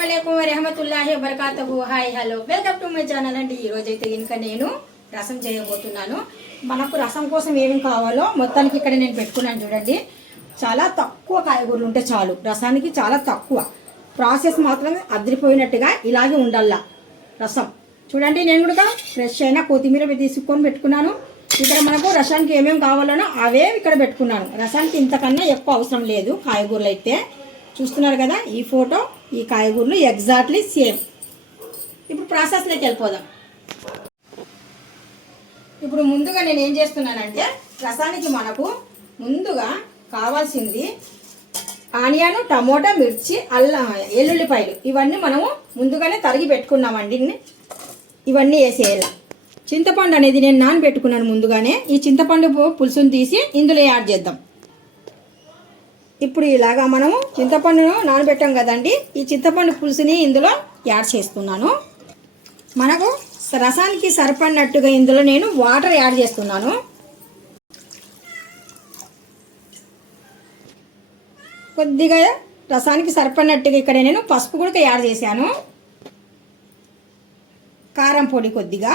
अस्सलामुअलैकुम वरहमतुल्लाहि वबरकातुहू। Hi hello welcome to my channel అండి। ఈ రోజు అయితే ఇంకా నేను రసం చేయబోతున్నాను। మనకు రసం కోసం ఏమేం కావాలో మొత్తానికి ఇక్కడ నేను పెట్టుకున్నాను చూడండి। చాలా తక్కువ కాయగూరలు ఉంటే చాలు, రసానికి చాలా తక్కువ ప్రాసెస్ మాత్రం అదిరిపోయినట్టుగా ఇలాగే ఉండాల రసం। చూడండి నేను కూడా ఫ్రెష్ అయిన కొత్తిమీర తీసుకొని పెట్టుకున్నాను। ఇక్కడ మనకు రసానికి ఏమేం కావాలనో అవే ఇక్కడ పెట్టుకున్నాను। రసానికి ఇంతకన్నా ఎక్కువ అవసరం లేదు। కాయగూరలు అయితే చూస్తున్నారు కదా, ఈ ఫోటో ఈ కాయగూరలు ఎగ్జాక్ట్లీ సేమ్। ఇప్పుడు ప్రాసెస్లోకి వెళ్ళిపోదాం। ఇప్పుడు ముందుగా నేను ఏం చేస్తున్నానంటే, రసానికి మనకు ముందుగా కావాల్సింది ఆనియన్, టమోటా, మిర్చి, అల్లం, ఎల్లుల్లిపాయలు ఇవన్నీ మనము ముందుగానే తరిగి పెట్టుకున్నామండి। ఇవన్నీ వేసేయాలి। చింతపండు అనేది నేను నానబెట్టుకున్నాను ముందుగానే। ఈ చింతపండు పులుసుని తీసి ఇందులో యాడ్ చేద్దాం। ఇప్పుడు ఇలాగా మనము చింతపండును నానబెట్టాం కదండి, ఈ చింతపండు పులుసుని ఇందులో యాడ్ చేస్తున్నాను। మనకు రసానికి సరిపడినట్టుగా ఇందులో నేను వాటర్ యాడ్ చేస్తున్నాను। కొద్దిగా రసానికి సరిపడినట్టుగా ఇక్కడ నేను పసుపు కూడా యాడ్ చేశాను, కారం పొడి కొద్దిగా,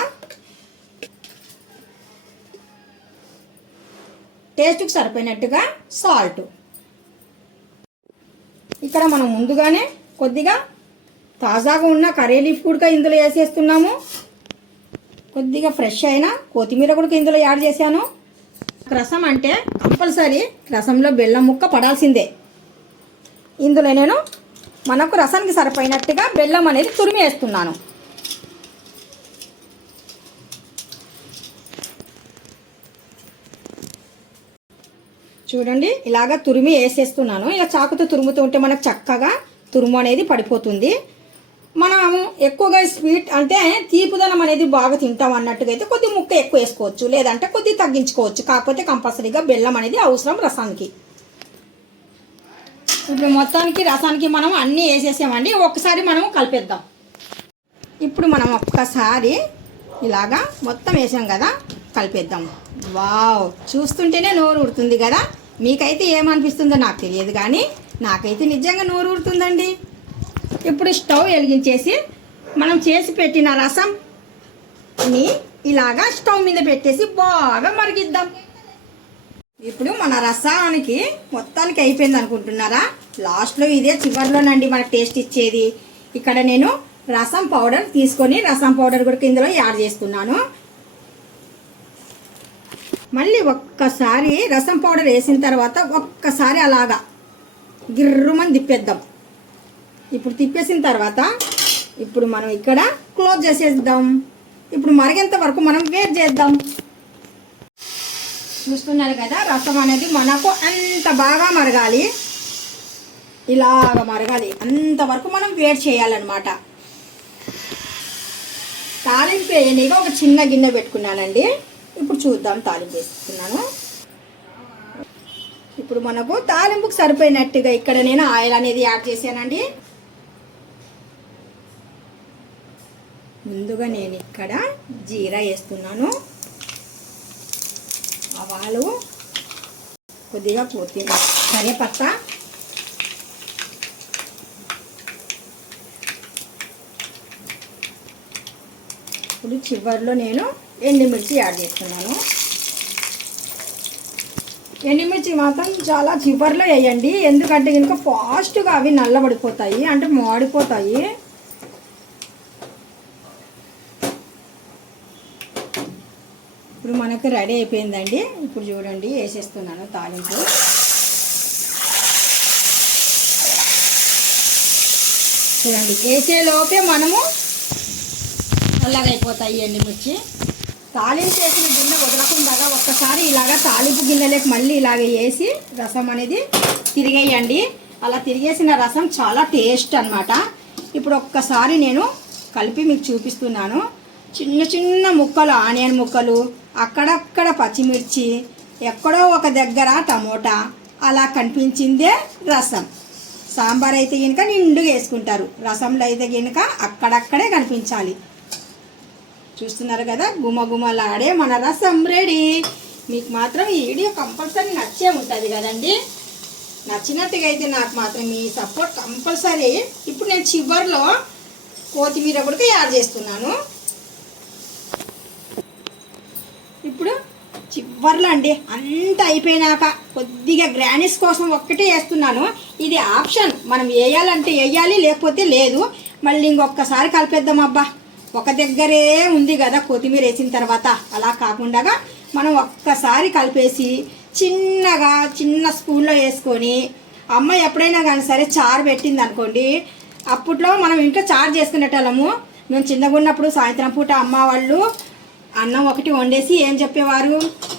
టేస్ట్కి సరిపోయినట్టుగా సాల్ట్। ఇక్కడ మనం ముందుగానే కొద్దిగా తాజాగా ఉన్న కర్రీ లీఫ్ కూడా ఇందులో వేసేస్తున్నాము। కొద్దిగా ఫ్రెష్ అయిన కొత్తిమీర కూడా ఇందులో యాడ్ చేశాను। రసం అంటే కంపల్సరీ రసంలో బెల్లం ముక్క పడాల్సిందే। ఇందులో నేను మనకు రసానికి సరిపోయినట్టుగా బెల్లం అనేది తురిమి వేస్తున్నాను। చూడండి ఇలాగా తురిమి వేసేస్తున్నాను। ఇలా చాకుతో తురుముతూ ఉంటే మనకు చక్కగా తురుము అనేది పడిపోతుంది। మనము ఎక్కువగా స్వీట్ అంటే తీపుదనం అనేది బాగా తింటాం అన్నట్టుగా అయితే కొద్ది ముక్క ఎక్కువ వేసుకోవచ్చు, లేదంటే కొద్ది తగ్గించుకోవచ్చు। కాకపోతే కంపల్సరీగా బెల్లం అనేది అవసరం రసానికి। ఇప్పుడు మొత్తానికి రసానికి మనం అన్నీ వేసేసామండి, ఒక్కసారి మనం కలిపేద్దాం। ఇప్పుడు మనం ఒక్కసారి ఇలాగా మొత్తం వేసాం కదా, కలిపేద్దాం। వావ్, చూస్తుంటేనే నోరు ఊరుతుంది కదా। మీకైతే ఏమనిపిస్తుందో నాకు తెలియదు, కానీ నాకైతే నిజంగా నోరు ఊరుతుందండి। ఇప్పుడు స్టవ్ వెలిగించేసి మనం చేసి పెట్టిన రసంని ఇలాగా స్టవ్ మీద పెట్టేసి బాగా మరిగిద్దాం। ఇప్పుడు మన రసానికి మొత్తానికి అయిపోయింది అనుకుంటున్నారా? లాస్ట్లో ఇదే చివరిలోనండి మనకు టేస్ట్ ఇచ్చేది। ఇక్కడ నేను రసం పౌడర్ తీసుకొని రసం పౌడర్ కూడా ఇందులో యాడ్ చేస్తున్నాను। మళ్ళీ ఒక్కసారి రసం పౌడర్ వేసిన తర్వాత ఒక్కసారి అలాగా గిర్రుమని తిప్పేద్దాం। ఇప్పుడు తిప్పేసిన తర్వాత ఇప్పుడు మనం ఇక్కడ క్లోజ్ చేసేద్దాం। ఇప్పుడు మరిగేంత వరకు మనం వెయిట్ చేద్దాం। చూస్తున్నారు కదా, రసం అనేది మనకు అంత బాగా మరగాలి, ఇలాగ మరగాలి, అంతవరకు మనం వెయిట్ చేయాలన్నమాట। తాలింపు వేయనిగా ఒక చిన్న గిన్నె పెట్టుకున్నానండి। ఇప్పుడు చూద్దాం, తాలింపు వేస్తున్నాను। ఇప్పుడు మనకు తాలింపుకు సరిపోయినట్టుగా ఇక్కడ నేను ఆయిల్ అనేది యాడ్ చేశానండి। ముందుగా నేను ఇక్కడ జీరా వేస్తున్నాను, ఆవాలు, కొద్దిగా కొత్తిమీర, కరివేపత్తా, ఇప్పుడు చివరిలో నేను ఎండుమిర్చి యాడ్ చేస్తున్నాను। ఎండుమిర్చి మాత్రం చాలా చివరిలో వేయండి, ఎందుకంటే కనుక ఫాస్ట్గా అవి నల్లబడిపోతాయి, అంటే మాడిపోతాయి। ఇప్పుడు మనకు రెడీ అయిపోయిందండి। ఇప్పుడు చూడండి వేసేస్తున్నాను తాలింపు। చూడండి వేసేలోపే మనము చల్లగా అయిపోతాయి ఎండుమిర్చి। తాలింపు వేసిన గిన్నె వదలకుండా ఒక్కసారి ఇలాగా తాలింపు గిన్నెలోకి మళ్ళీ ఇలాగ వేసి రసం అనేది తిరిగేయండి। అలా తిరిగేసిన రసం చాలా టేస్ట్ అన్నమాట। ఇప్పుడు ఒక్కసారి నేను కలిపి మీకు చూపిస్తున్నాను। చిన్న చిన్న ముక్కలు ఆనియన్ ముక్కలు, అక్కడక్కడ పచ్చిమిర్చి, ఎక్కడో ఒక దగ్గర టమోటా, అలా కనిపించిందే రసం। సాంబార్ అయితే కనుక నిండుగా వేసుకుంటారు, రసంలో అయితే కనుక అక్కడక్కడే కనిపించాలి। చూస్తున్నారు కదా, గుమగుమలాడే మన రసం రెడీ। మీకు మాత్రం ఈ వీడియో కంపల్సరీ నచ్చే ఉంటుంది కదండి। నచ్చినట్టుగా అయితే నాకు మాత్రం మీ సపోర్ట్ కంపల్సరీ. ఇప్పుడు నేను చివరిలో కొత్తిమీర కూడా యాడ్ చేస్తున్నాను. ఇప్పుడు చివర్లో అండి అంత అయిపోయినాక కొద్దిగా గ్రానిష్ కోసం ఒక్కటే వేస్తున్నాను. ఇది ఆప్షన్, మనం వేయాలంటే వేయాలి, లేకపోతే లేదు. మళ్ళీ ఇంకొకసారి కలిపేద్దాం. అబ్బా ఒక దగ్గరే ఉంది కదా కొత్తిమీర వేసిన తర్వాత, అలా కాకుండా మనం ఒక్కసారి కలిపేసి చిన్నగా చిన్న స్పూన్లో వేసుకొని, అమ్మ ఎప్పుడైనా కానీ సరే చారు పెట్టింది అనుకోండి, అప్పట్లో మనం ఇంట్లో చారు చేసుకునేటోళ్ళము. మేము చిన్నగా ఉన్నప్పుడు సాయంత్రం పూట అమ్మ వాళ్ళు అన్నం ఒకటి వండేసి ఏం చెప్పేవారు,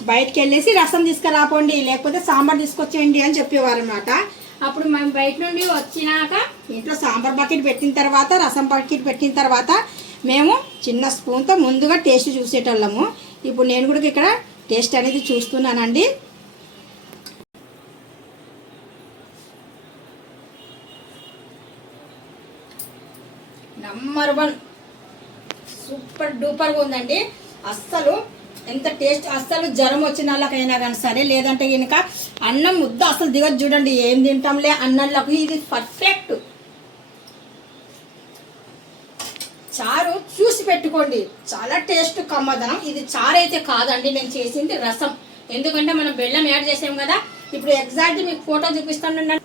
బయటకు వెళ్ళేసి రసం తీసుకురాపోండి, లేకపోతే సాంబార్ తీసుకొచ్చేయండి అని చెప్పేవారు అన్నమాట. అప్పుడు మేము బయట నుండి వచ్చినాక ఇంట్లో సాంబార్ బకెట్ పెట్టిన తర్వాత, రసం బకెట్ పెట్టిన తర్వాత మేము చిన్న స్పూన్తో ముందుగా టేస్ట్ చూసేటోళ్ళము. ఇప్పుడు నేను కూడా ఇక్కడ టేస్ట్ అనేది చూస్తున్నానండి. నంబర్ 1 సూపర్ డూపర్గా ఉందండి. అస్సలు ఎంత టేస్ట్, అస్సలు జ్వరం వచ్చిన వాళ్ళకైనా కానీ సరే, లేదంటే కనుక అన్నం ముద్ద అసలు దిగదు. చూడండి ఏం తింటాంలే అన్నంలోకి, ఇది పర్ఫెక్ట్. చారు చూసి పెట్టుకోండి, చాలా టేస్ట్ కమ్మదనం. ఇది చారు అయితే కాదండి, నేను చేసింది రసం. ఎందుకంటే మనం బెల్లం యాడ్ చేసాం కదా. ఇప్పుడు ఎగ్జాక్ట్ మీకు ఫోటో చూపిస్తాను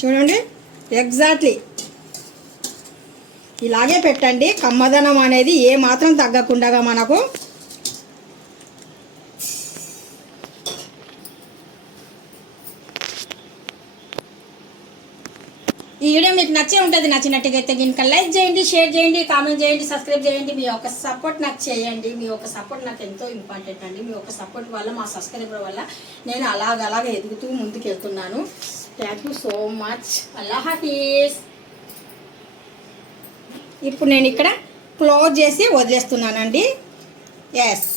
చూడండి. ఎగ్జాక్ట్లీ ఇలాగే పెట్టండి. కమ్మదనం అనేది ఏ మాత్రం తగ్గకుండా మనకు. ఈ వీడియో మీకు నచ్చే ఉంటుంది. నచ్చినట్టుగా అయితే కనుక లైక్ చేయండి, షేర్ చేయండి, కామెంట్ చేయండి, సబ్స్క్రైబ్ చేయండి. మీ యొక్క సపోర్ట్ నాకు చేయండి. మీ యొక్క సపోర్ట్ నాకు ఎంతో ఇంపార్టెంట్ అండి. మీ యొక్క సపోర్ట్ వల్ల, మా సబ్స్క్రైబర్ వల్ల నేను అలాగ ఎదుగుతూ ముందుకు వెళ్తున్నాను. Thank you so much. అల్లా హాఫీజ్. ఇప్పుడు నేను ఇక్కడ క్లోజ్ చేసి వదిలేస్తున్నానండి. ఎస్.